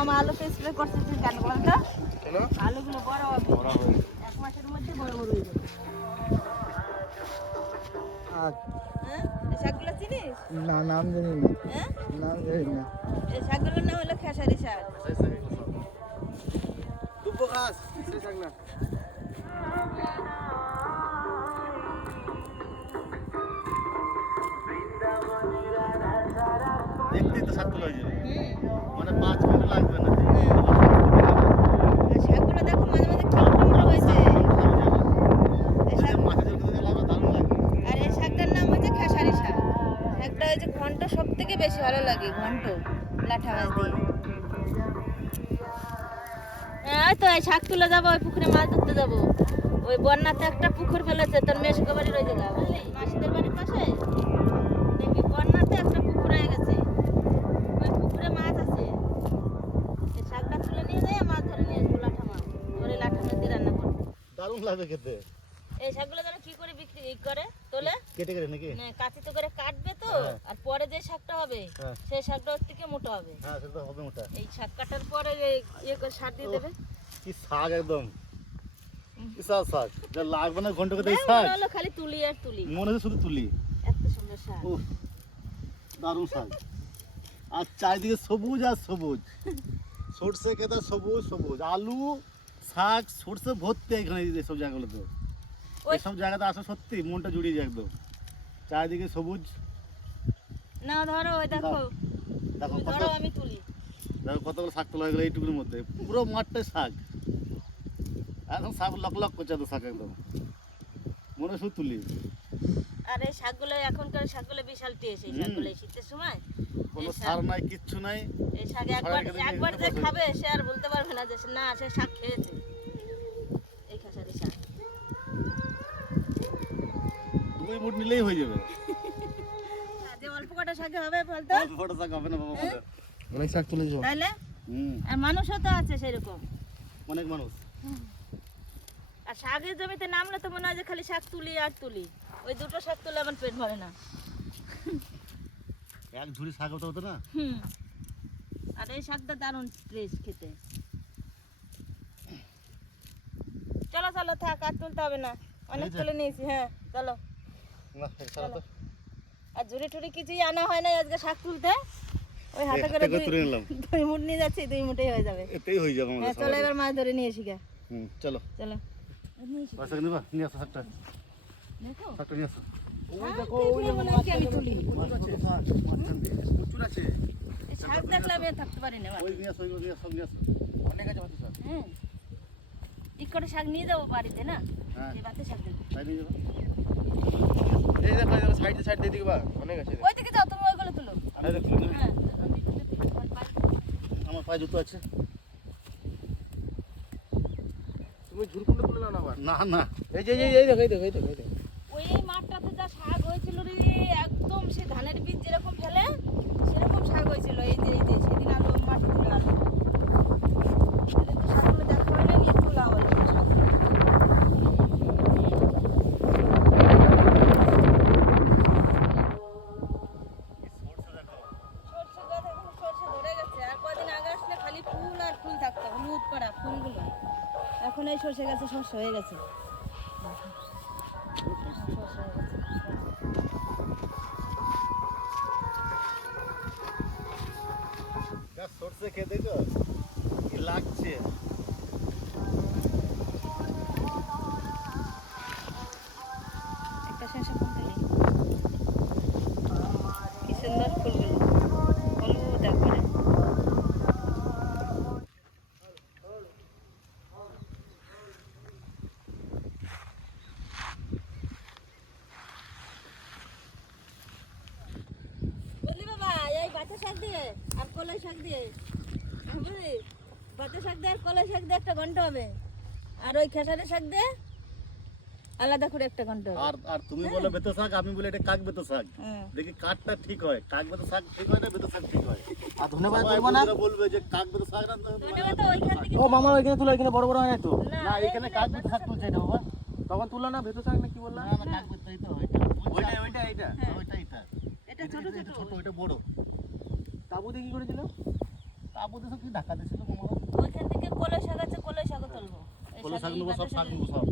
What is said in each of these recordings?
আমার আলুতে স্প্রে করছে তুই কেন বলতো আলুগুলো বড় হবে। বড় এক মাসের মধ্যে বড় বড় হয়ে যাবে। হ্যাঁ? এই শাকগুলো চিনিস? না নাম জানি না। হ্যাঁ? নাম জানি না। এই শাকগুলোর নাম হলো খেসারি শাক। দুব্বো সেই শাক না। শাকটা হচ্ছে ঘন্ট সব থেকে বেশি ভালো লাগে ঘন্ট লাঠা মাছ দিয়ে। এই তো এই শাক তুলে যাব ওই পুকুরে মাছ ধরতে যাব। ওই বন্যাতে একটা পুকুর ফেলেছে তোর মেশকে বাড়ির ওই জায়গা দারুণ লাগবে খেতে। এই শাকগুলো যেন কি করে বিক্রি করে? তোলে? কেটে কেটে নাকি? মানে কাঁচিতে করে কাটবে তো হ্যাঁ। আর পরে যে শাকটা হবে হ্যাঁ। সেই শাকটা ওর থেকে মোটা হবে। হ্যাঁ সেটা তো হবে মোটা। এই শাক কাটার পরে ইয়ে করে সার দিয়ে দেবে। কি শাক একদম। বিশাল শাক। যা লাগবে না ঘণ্টা এই শাক। হলো খালি তুলি আর তুলি। মনে হচ্ছে শুধু তুলি। এত সুন্দর শাক। উফ দারুণ শাক। আর চারিদিকে সবুজ আর সবুজ। সর্ষে কেদা সবুজ সবুজ। আলু শাক সর্ষে ভর্তি এখানে এইসব জায়গাগুলোতে। এইসব জায়গাতে আসা সত্যি মনটা জুড়িয়ে যায় একদম। চারিদিকে সবুজ। না ধরো ওই দেখো। দেখো ধরো আমি তুলি। দেখো কতগুলো শাক তোলা হয়ে গেলো এইটুকুর মধ্যে। পুরো মাঠটাই শাক। একদম শাক লক লক করছে এত শাক একদম। মনে শুধু তুলি। আর এই শাকগুলো এখনকার শাকগুলো বিশাল টেস্ট এই। শাকগুলো শীতের সময়। কোনো সার নাই কিচ্ছু নাই। এই শাক একবার একবার যে খাবে সে আর বলতে পারবে না যে না সে শাক খেয়েছে এই খেসারি শাক দুই মুঠ নিলেই হয়ে যাবে। যে অল্প কটা শাকে হবে বলতো? অল্প ফটো শাক হবে না বাবা হ্যাঁ? আমাদের। অনেক শাক তুলে তাহলে আর মানুষও তো আছে সেরকম। অনেক মানুষ। আর শাকের জমিতে নামলে তো মনে হয় যে খালি শাক তুলি আর তুলি। ওই দুটো শাক তুলে আমার পেট ভরে না। এক ঝুড়ি শাক হতে হতো না? হুম। আর এই শাকটা দারুণ ফ্রেশ খেতে। চলো চলো থাক আর তুলতে হবে না। অনেক তুলে নিয়েছি হ্যাঁ চলো। আর ঝুড়ি টুড়ি কিছুই আনা হয় না আজকে শাক তুলতে। ওই হাতে করে দুই- তুলে নিলাম। দুই মুঠ নিয়ে যাচ্ছি দুই মুঠেই হয়ে যাবে। এতেই হয়ে যাবে হ্যাঁ আমাদের চলো এবার মাছ ধরে নিয়ে এসি গা হুম চলো। চলো। পয়সা নিবা? নিয়ে আসো শাকটা। দেখো। শাকটা নিয়ে আসো। এগুলো মনে হচ্ছে আমি তুলি। প্রচুর আছে। শাক দেখলে আমি থাকতে পারি না ওই নিয়ে আসো ওই নিয়ে আসো নিয়ে আসো। অনেক আছে হ্যাঁ। ঠিক করে শাক নিয়ে যাব বাড়িতে না? হ্যাঁ। বাতে শাক দেবো। তাই নিয়ে যাব। এই দেখো এই দেখো সাইড সাইড দিয়ে দিবা অনেক আছে ওই দিকে যাও তুমি ওইগুলো তুলো। হ্যাঁ। আমার পায়ে- জুতো আছে। তুমি ঝুরকুন্ডে তুলে নাও না আবার? না না। এই যে- এই দেখো এই দেখো এই দেখো এই দেখো। ওই মাঠটাতে যা শাক হয়েছিল রে একদম সে ধানের বীজ যেরকম ফেলে সেরকম শাক হয়েছিল। এই যে এখন এই সরষে গাছে শস্য হয়ে গেছে। কলাই শাক দিয়ে? বাচ্চা শাক দিয়ে আর কলাই শাক দিয়ে একটা ঘণ্টা হবে। আর ওই খেসারি শাক দিয়ে আলাদা করে একটা ঘণ্টা আর আর তুমি বলো বেতো শাক আমি বলি এটা কাক বেতো শাক। হ্যাঁ। দেখি কাকটা ঠিক হয়। কাক বেতো শাক ঠিক হয় না বেতো শাক ঠিক হয়? আর ধন্যবাদ করব না? বলবে যে কাক বেতো শাক না ধন্যবাদ তো ওইখান থেকে ও মামার ওইখানে তুলো এখানে বড় বড় হয় না তো। না এখানে কাক বেতো শাক তুলছে না বাবা। তখন তুললো না ভেতর শাক না কি বললাম না না কাক বেতো তো ওইটা। ওইটা এইটা। ওইটা এটা এটা ছোট এটা ছোট ছোট ওইটা বড়। তাবু দিয়ে কি করেছিল? তাবু আপদে কি ঢাকা মামা ওইখান থেকে কলই শাক আছে কলই শাকও তুলবো। এই কলা শাক শাক- নেব সব শাক নেব সব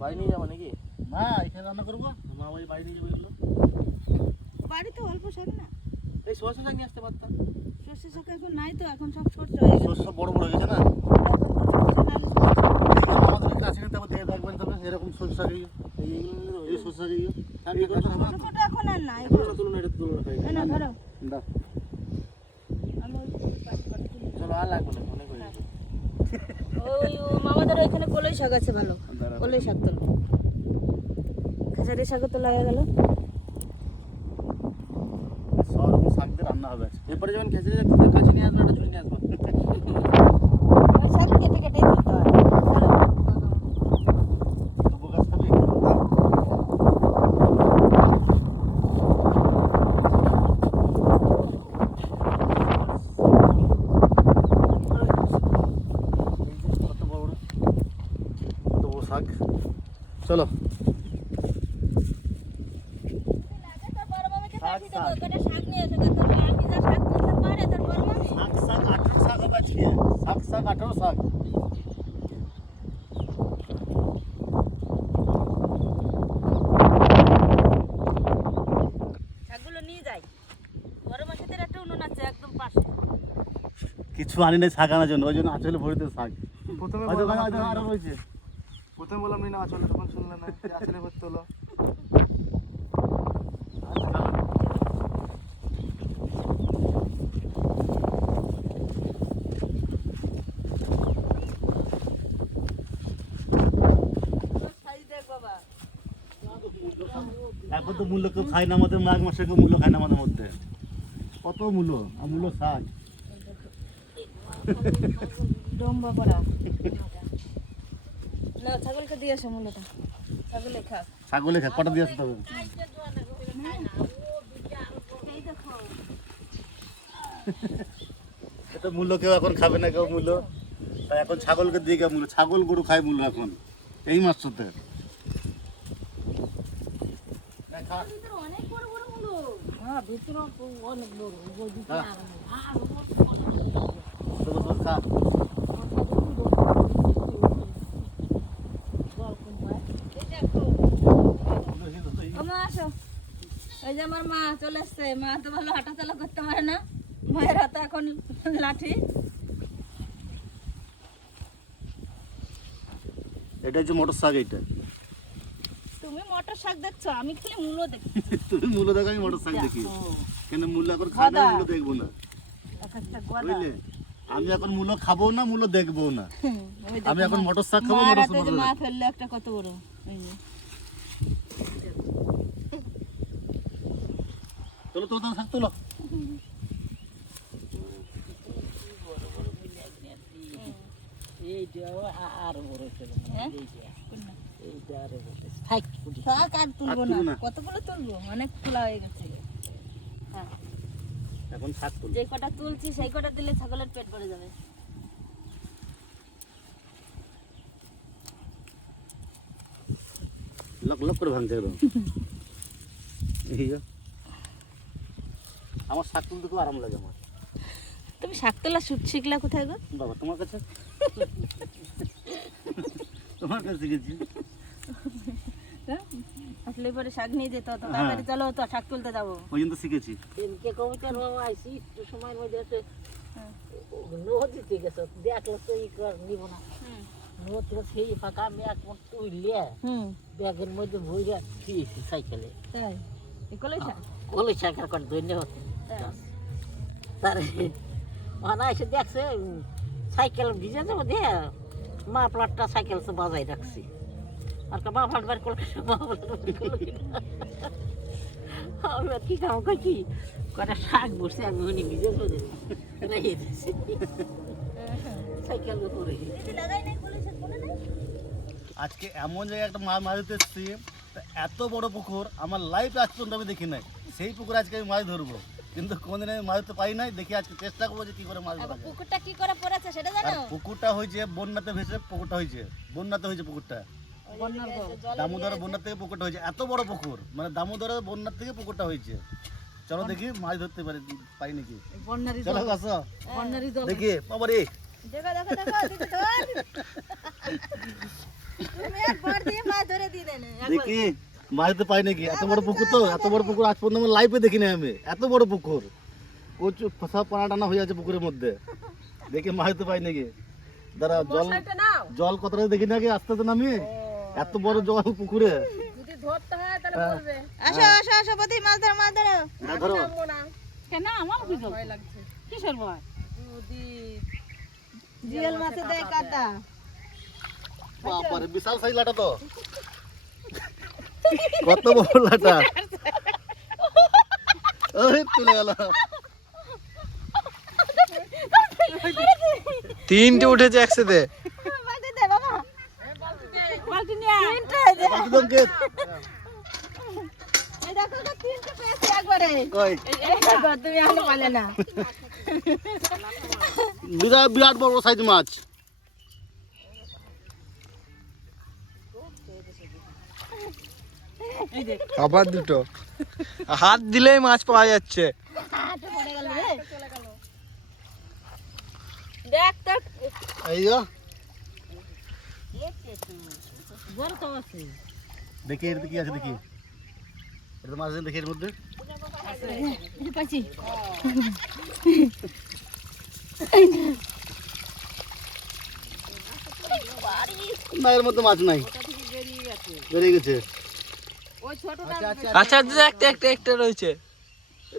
বাড়ি নিয়ে যাব নাকি? না এখানে রান্না করব। মা আমার বাড়ি নিয়ে যাব এগুলো। বাড়িতে অল্প শাক না। এই সরষে শাক নিয়ে আসতে পারতাম। সর্ষে শাক এখন নাই তো এখন সব ছোট হয়ে গেছে। শস্য বড় বড় হয়ে গেছে না? আমাদের কাছে নিতে হবে দিয়ে দেখবেন তবে এরকম শস্য শাক এই- শস্য শাক ছোট ছোট এখন আর নাই। তুলো না না এটা তুলো না না না ধরো। দাও। আমি ওই পাশে পাশে তুলে চলো আর লাগবে না অনেক হয়ে গেছে ওই মামাদের ওইখানে কলই শাক আছে ভালো। কলই শাক তো খেসারি শাকও তো লাগা গেল সব রকম শাক দিয়ে রান্না হবে। এরপরে যখন খেসারি শাক কাছে নিয়ে আসবে একটা ঝুড়ি নিয়ে আসব শাক কেটে কেটে তুলতে হয় চলো দুটো গাছ খাবি? কত বড় বড় কত বড় শাক চলো শাক, শাক। শাক নিয়ে এসে দেখো আমি যা শাক তুলতে পারে তার বড় মামি শাক শাক আঠারো শাক হবে আজকে শাক শাক আঠারো শাক শাকগুলো নিয়ে যাই বড় মাসিদের একটা উনুন আছে একদম পাশে কিছু আনি নাই শাক আনার জন্য ওই জন্য আচলে ভরিতে শাক। প্রথমে আরও রয়েছে প্রথমে বললাম না আসলে তখন শুনলে না যে আসলে করতে হলো। এখন তো মূল্য কেউ খায় না আমাদের মাঘ মাসে কেউ মূল্য খায় না আমাদের মধ্যে। কত মূল্য? আর মূল্য শাক। ডম্বা পড়া। না ছাগলকে দিয়ে আসো মূলটা ছাগলে খা। ছাগলে খায় কটা দিয়ে আসতে হবে এই দেখো এটা মূল্য কেউ এখন খাবে না কেউ মূল্য। তাই এখন ছাগলকে দিয়ে কেউ মূল্য। ছাগল গরু খায় মূল্য এখন। এই মাসটাতে ভিতরে অনেক বড় বড় মুলো হ্যাঁ ভিতরে অনেক বড় ওই দিকে। আর খা মা আসো ওই যে আমার মা চলে আসছে মা তো ভালো হাঁটাচলা করতে পারে না মায়ের হাতে এখন লাঠি এটা মোটর শাক এইটা। তুমি মটর শাক দেখছ আমি খালি মূলো দেখি তুমি মূল্য দেখো আমি মোটর শাক দেখি কেন এখন না দেখব না। বুঝলে? আমি এখন মূল্য খাব না মূল্য দেখব না। আমি এখন মোটর শাক খাব মোটর শাক। মা ফেলল একটা কত বড়? এই যে। চলো তোলো শাক তোলো। হ্যাঁ? কতগুলো তুলবো? অনেক তোলা হয়ে গেছে। এখন শাক তোলো। যে কটা তুলছি সেই কটা দিলে ছাগলের পেট ভরে যাবে। লক লক করে ভাঙছে একদম। আমার শাক তুলতে খুব আরাম লাগে আমার। তুমি শাক তোলা শিখলা কোথায় গো? বাবা তোমার কাছে? তোমার কাছে হ্যাঁ? আসলে পরে শাক নিয়ে যেতে হতো তাড়াতাড়ি চলো তো শাক তুলতে যাব। ওই জন্য শিখেছি দিনকে কবিতার বাবা আইসি একটু সময়ের মধ্যে এসে হ্যাঁ। নদীতে গেছে দেখল তো ই কর নিব না। নদী সেই ফাঁকা আমি এক মন তুইলে ব্যাগের মধ্যে ভরে দিয়েছি সাইকেলে। তাই? এগুলোই শাক? কলে সাইকেল করে ধন্যবাদ। তার ওনা এসে দেখছে সাইকেল ভিজে যাব দিয়ে মা প্লাটটা সাইকেল বাজাই রাখছি। আর মা প্লাট বার করলে মা প্লাট বার করল কিনা। আমি আর কি? কটা শাক বসে আমি উনি ভিজে চলে সাইকেল নাই আজকে এমন জায়গায় একটা মাছ মাছ ধরতে এসেছি তা এত বড় পুকুর আমার লাইফ আজ পর্যন্ত আমি দেখি নাই। সেই পুকুরে আজকে আমি মাছ ধরবো। কিন্তু কোনদিন আমি মাছ ধরতে পারি নাই দেখি আজকে চেষ্টা করব যে কি করে মাছ ধরা পুকুরটা কি করে পড়েছে সেটা জানো? পুকুরটা হয়েছে বন্যাতে ভেসে পুকুরটা হয়েছে। বন্যাতে হয়েছে পুকুরটা। দামোদর বন্যার থেকে পুকুরটা হয়েছে। এত বড় পুকুর মানে দামোদরের বন্যার থেকে পুকুরটা হয়েছে। চলো দেখি মাছ ধরতে পারি পাই নাকি বন্যারি চলো আসো। দেখি বাবারে। দেখো মাছ ধরে দিয়ে দেন দেখি মাছ ধরতে পাই নাকি এত বড় পুকুর তো এত বড় পুকুর আজ পর্যন্ত লাইফে দেখিনি আমি। এত বড় পুকুর। প্রচুর সব পানা টানা হয়ে আছে পুকুরের মধ্যে। দেখি মাছ তো পাই নাকি দাঁড়া জল জল কতটা দেখি নাকি আস্তে আস্তে নামি এত বড় জল পুকুরে। হ্যাঁ। আসো আসো আসো বদি মাছ ধরো মাছ ধরো। না ধরো। কেন? আমার কি জল? কিসের ভয়? জিওল মাছে দেয় কাদা বাবারে বিশাল সাইজ লাটা তো। কত বড় লাটা। ওই তুলে গেল। তিনটে উঠেছে একসাথে বালতি দে বাবা বালতি নিয়ে তিনটে দে। বাকি দঙ্কেত এই দেখো তো তিনটে পেয়েছি একবারে কই এই দেখো তুমি আলো পালে না। বিরাট বিরাট বড় সাইজ মাছ। আবার দুটো। হাত দিলেই মাছ পাওয়া যাচ্ছে। এই যো। বড় তো আছে। দেখি এর কি আছে দেখি। এটা তো মাছ আছে দেখি এর মধ্যে। এর মধ্যে মাছ নাই। বেরিয়ে গেছে। আচ্ছা আচ্ছা একটা একটা একটা রয়েছে।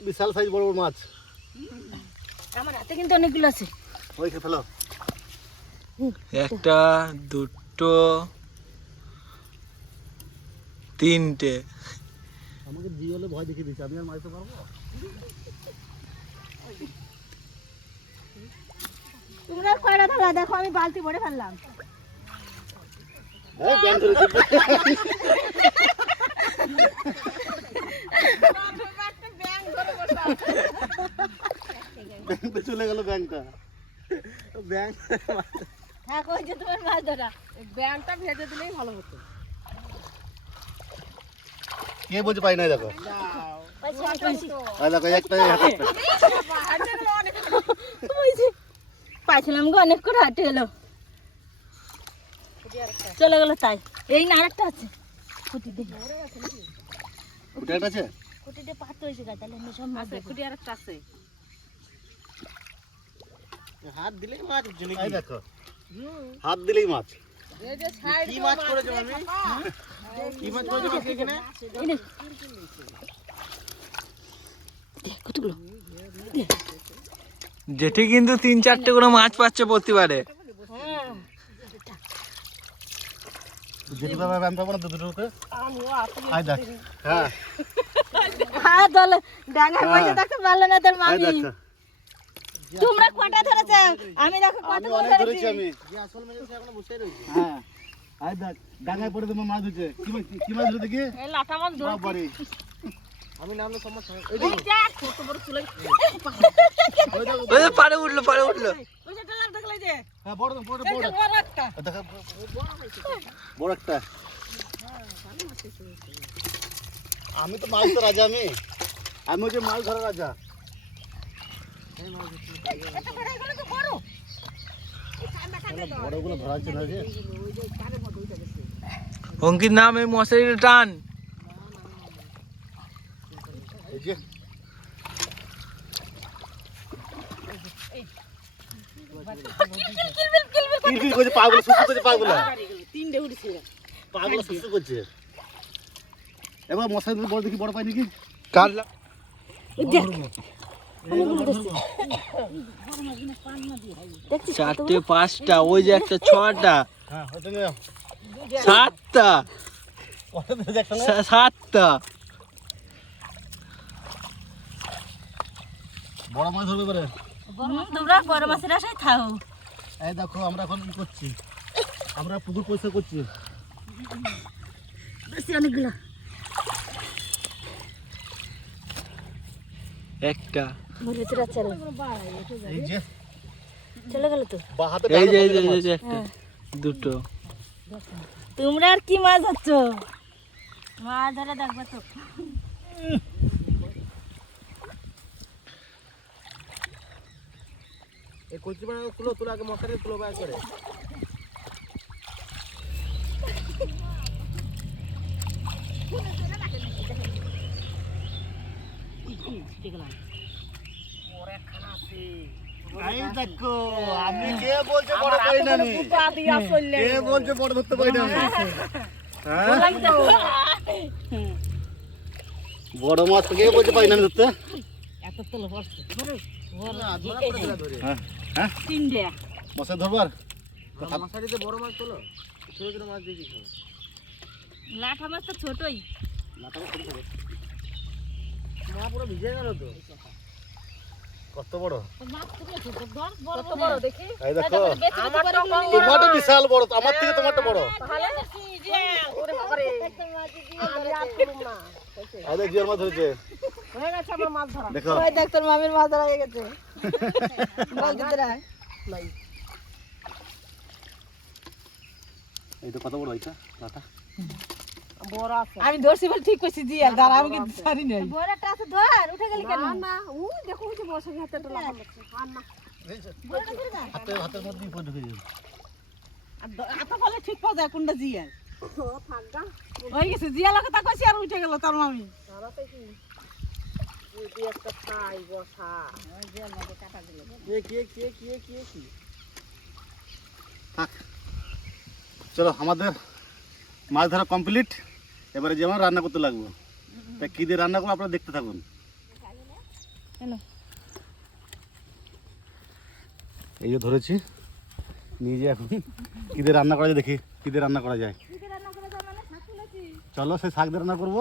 বিশাল সাইজ বড় বড় মাছ। আমার হাতে কিন্তু অনেকগুলো আছে। ওই খেয়ে ফেলো। একটা দুটো তিনটে। আমাকে জিওলে ভয় দেখিয়ে দিচ্ছে আমি আর মারতে পারব? তোমরা কয়টা ধরা? দেখো আমি বালতি ভরে ফেললাম। চলে গেল ব্যাংকটা। ব্যাংক হ্যাঁ কই যে তোমার মাছ ধরা? ব্যাংকটা ভেজে দিলেই ভালো হতো। কে বুঝে পাই নাই দেখো পাইছিলাম গো অনেক করে হাঁটে গেল চলে গেল তাই। এই না আরেকটা আছে। কুটি দে। ওটা একটা আছে? কুটি দে পাত হয়েছে গা তাহলে আমি সব মাছ খুঁটি আর একটা আছে। হাত দিলেই মাছ দেখো। হাত দিলেই মাছ। কি মাছ করেছ আমি কি মাছ করেছ মাছ এখানে? এই নে। দে, কতগুলো? জেঠি কিন্তু তিন চারটে করে মাছ পাচ্ছে প্রতিবারে। হ্যাঁ। যেটি বাবা পাবো না দুটো দেখ। হ্যাঁ। হ্যাঁ দল ডাঙায় বসে থাকতে পারল না তোর মামি। দেখ। তোমরা কটা ধরেছে? আমি দেখো কত আমি করে অনেক ধরেছি। ধরেছি আমি। হ্যাঁ। আই দেখ ডাঙায় পড়ে তোমার মাছ হচ্ছে কি মাছ কি মাছ ধরে দেখি? এই লাটা মাছ ধরে আমি নামলে সমস্যা এই দেখ কত বড় চলে ওই যে পাড়ে উঠল পাড়ে উঠল। ওই যে লাগ দেখলে যে। হ্যাঁ বড় বড় বড়। বড় একটা। দেখা বড় একটা। আমি তো মাছ তো রাজা আমি। আমি হচ্ছে মাছ ধরা রাজা বড়গুলো ধরা হচ্ছে না যে অঙ্কিত নাম এই মশারিটা টান। এই করছে পাগুলো সুসু করছে পাগুলো। তিনটে উঠেছে পাগুলো সুসু করছে। এবার মশাই বড় দেখি বড় পাই নাকি? কাটলা চারটে পাঁচটা ওই যে একটা ছটা। হ্যাঁ সাতটা। সাতটা। বড় মাছ ধরবে এবারে তোমরা বড় মাছের আশায় থাও। এই দেখো আমরা এখন কি করছি। আমরা পুকুর পরিষ্কার করছি। বেশি অনেকগুলো। একটা। হ্যাঁ। দুটো তোমরা আর কি মাছ ধরছ? মাছ ধরা দেখব তো। এই কচুপানা তুলো তোর আগে মশারি তুলো বাইর করে। এই দেখো আমি কে বলছে বড় পাই না আমি? কে বলছে বড় ধরতে পাই না আমি? হ্যাঁ? বড় মাছ কে বলছে পাই না ধরতে? এত তেল পড়ছে হ্যাঁ হ্যাঁ? তিনটে। ধরবার? মশারিতে বড় মাছ তোলো। ছোট ছোট মাছ দেখি লাঠা মাছ তো ছোটই। মা পুরো ভিজে গেল তো। কত বড়? কত বড় দেখি। এই দেখো। আমার তোমারটা বিশাল বড় তো, আমার থেকে তোমারটা বড়। এই দেখ জিওর মাছ ধরেছে। দেখো। ওই দেখ তোর মামির মাছ ধরা হয়ে গেছে। বল দিদরা এই তো কত বড় এটা লাটা আমি ধরছি বলে ঠিক করছি আর দাঁড়া আমি কিন্তু ছাড়ি নাই। আছে ধর উঠে গেলি কেন? হাতে হাতের মধ্যে বিপদ ঢুকে যাবে এত ফলে ঠিক পাওয়া যায় কোনটা জিয়ার? হয়ে গেছে জিয়া লোকে তা কইছি আর উঠে গেল তোর মামি। কে কে কে কে কে কি? চলো আমাদের মাছ ধরা কমপ্লিট এবারে যেমন রান্না করতে লাগবো। তা কী দিয়ে রান্না করব আপনারা দেখতে থাকুন। এই যে ধরেছি। নিয়ে যে এখন। কী দিয়ে রান্না করা যায় দেখি। কী দিয়ে রান্না করা যায়? চলো সে শাক দিয়ে রান্না করব।